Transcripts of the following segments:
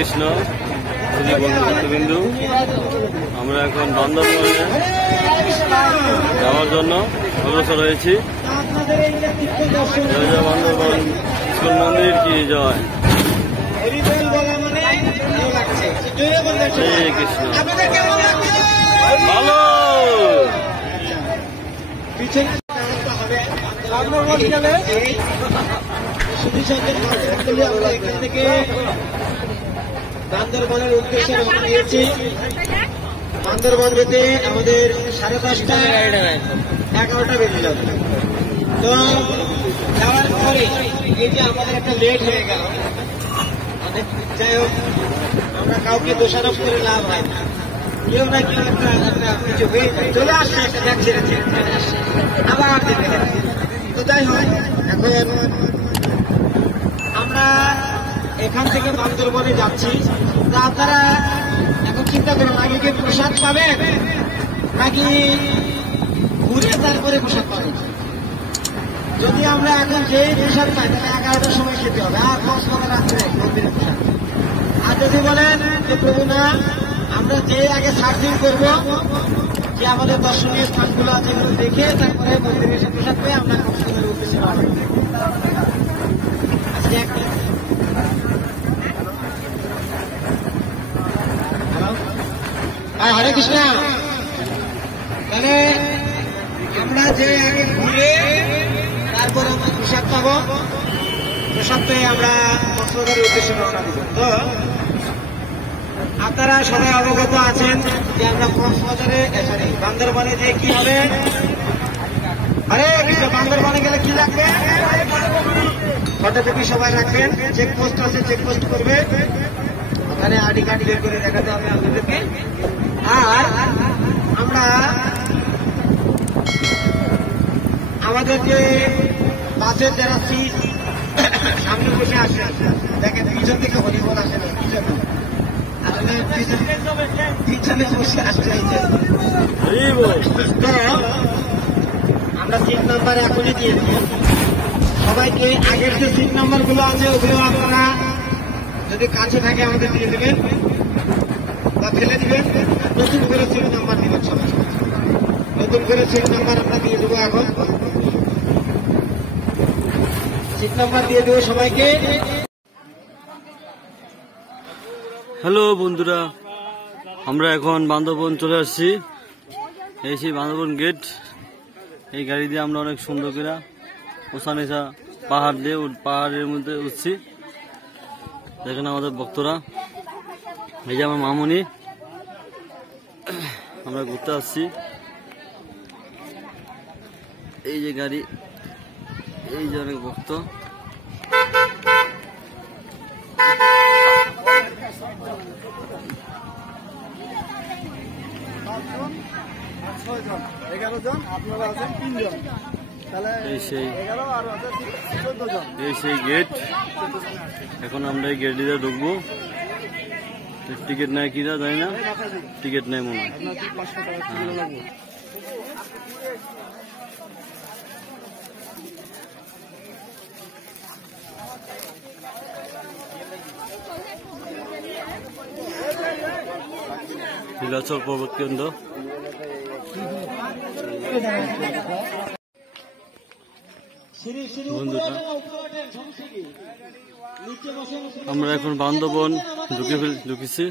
কৃষ্ণ বন্ধুবিন্দু, আমরা এখন বান্দরবনে যাওয়ার জন্য অগ্রসর হয়েছি। বান্দরবন স্কুল মন্দির কি জয় শ্রী কৃষ্ণ। ভালো বান্দরবনের উদ্দেশ্যে রওনা দিয়েছি। বান্দরবন যেতে আমাদের 5:30টা 11টা বেজে যাবে। তো যাওয়ার পরে এই যে আমাদের একটা লেট হয়ে গেল, যাই হোক আমরা কাউকে দোষারোপ করে লাভ হয় না। কেউ না কেউ একটা কিছু হয়ে চলে আসছে, একটা ব্যাগ ছেড়ে আসছে, আবার যেতে হবে। তো যাই হোক এখন আমরা এখান থেকে বান্দরবনে যাচ্ছি। তা আপনারা এখন চিন্তা করুন, আগে কি প্রসাদ পাবেন নাকি ঘুরে তারপরে প্রসাদ পাবেন? যদি আমরা এখন যে প্রসাদ পাই তাহলে 11টার সময় খেতে হবে, আর 10 টাকা রাত্রে মন্দিরের প্রসাদ। আর যদি বলেন যে প্রভু না, আমরা যে আগে সার্চিং করবো যে আমাদের দর্শনীয় স্থানগুলো আছে এগুলো দেখে তারপরে মন্দিরের এসে প্রসাদ পেয়ে আমরা কক্সবাজারের উদ্দেশ্যে রওনা দেব। হরে কৃষ্ণ। তাহলে আমরা যে আগে ঘুরে তারপর আমরা প্রসাদ পাবো, প্রসাদ পেয়ে আমরা কক্সবাজারের উদ্দেশ্যে রওনা দিব। তো আপনারা সবাই অবগত আছেন যে আমরা কক্সবাজারে বান্দরবনে যে কি হবে। আরে বান্দরবনে গেলে কি লাগবে? ফটোকপি সবাই রাখবেন, চেকপোস্ট আছে চেকপোস্ট করবে, ওখানে আইডি কার্ড বের করে দেখাতে হবে আপনাদেরকে। আর আমরা আমাদের যে বাসের যারা সিট সামনে বসে আসে, দেখেন পিছন থেকে হরিবল আসে না, আসলে পিছনে বসে আসতে আমরা সিট নাম্বার এখনই দিয়ে দিই সবাইকে। আগের যে সিট নাম্বার গুলো আছে ওগুলো আপনারা যদি কাছে থাকে আমাদের দিয়ে দেবেন বা ফেলে দিবেন। নতুন করে সিট নাম্বার দিবেন সবাই, নতুন করে সিট নাম্বার আমরা দিয়ে দেবো। এখন সিট নাম্বার দিয়ে দেবো সবাইকে। হ্যালো বন্ধুরা, আমরা এখন বান্দরবন চলে আসছি। এই সেই বান্দরবন গেট। এই গাড়ি দিয়ে আমরা অনেক সুন্দর করে ওসানেসা পাহাড় দিয়ে পাহাড়ের মধ্যে উঠছি। দেখেন আমাদের ভক্তরা, এই যে আমার মামুনি, আমরা ঘুরতে আসছি। এই যে গাড়ি, এই যে অনেক ভক্ত। এই সেই গেট। এখন আমরা এই গেট দিয়ে ঢুকবো। টিকিট নেয় কিনা জানি না, টিকিট নেই মনে হয়। নীলাচল পর্বত কেন্দ্র। বন্ধুরা, আমরা এখন বান্দরবন ঢুকেছি।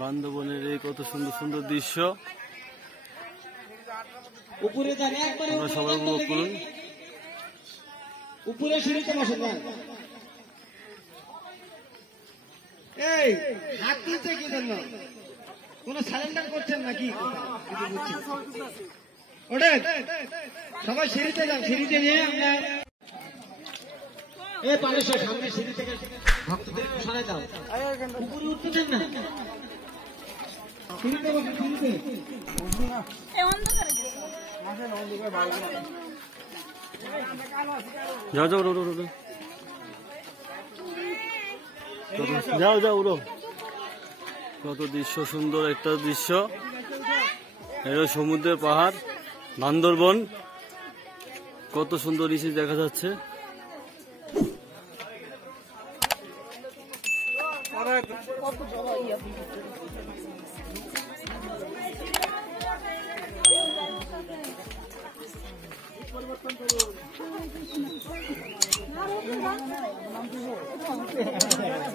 বান্দরবনের এই কত সুন্দর সুন্দর দৃশ্য আমরা সবাই উপভোগ করুন। উপরে সিঁড়িতে বসেন, এই হাত তুলছে কি জন্য? কোন সারেন্ডার করছেন নাকি? ওঠেন সবাই সিঁড়িতে যান, সিঁড়িতে নিয়ে আমরা এই পারেশ্বর সামনে সিঁড়ি থেকে ভক্তদের সরাই দাও। উপরে উঠতে দেন না, সিঁড়িতে বসে, সিঁড়িতে যাও যাও উড়ো উড়ো যাও যাও উড়ো। কত দৃশ্য সুন্দর একটা দৃশ্য। এটা সমুদ্রের পাহাড় বান্দরবন, কত সুন্দর নিচে দেখা যাচ্ছে।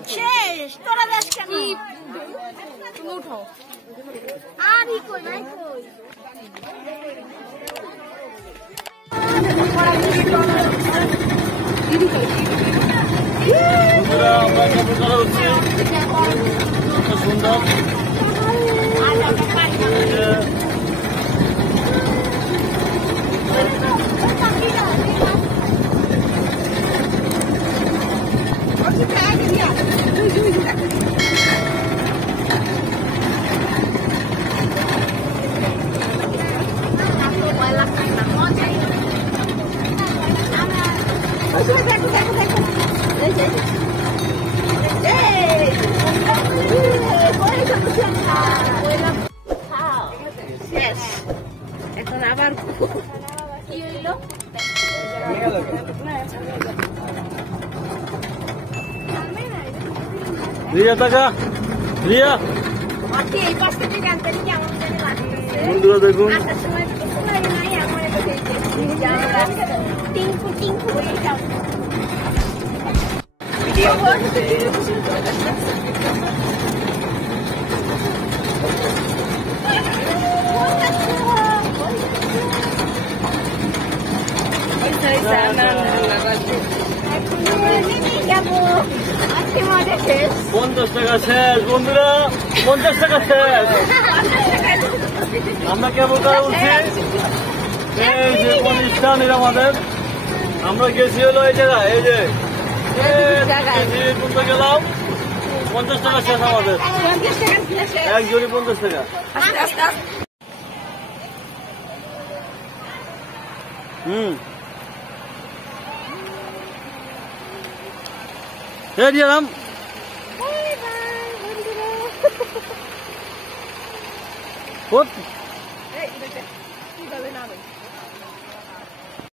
শেষ তোরা দেশ কেন উঠো আর ই কই নাই কই আমরা কেমন করা হচ্ছে সুন্দর এখন আবার কি হইলো রিয়া টাকা রিয়া এই পাশ থেকে জানতে কেমন জানি লাগতেছে বন্ধুরা দেখুন আসার সময় কিছু লাগে নাই আমার টিঙ্কু টিঙ্কু হয়ে যাও ভিডিও করতে পঞ্চাশ টাকা শেষ বন্ধুরা 50 টাকা শেষ আমরা কেমন করে উঠছি এই যে প্রতিষ্ঠান এটা আমাদের আমরা গেছি হলো এই জায়গায় এই যে ঘুরতে গেলাম 50 টাকা শেষ আমাদের এক জোড়ি 50 টাকা এই দিলাম কোথায়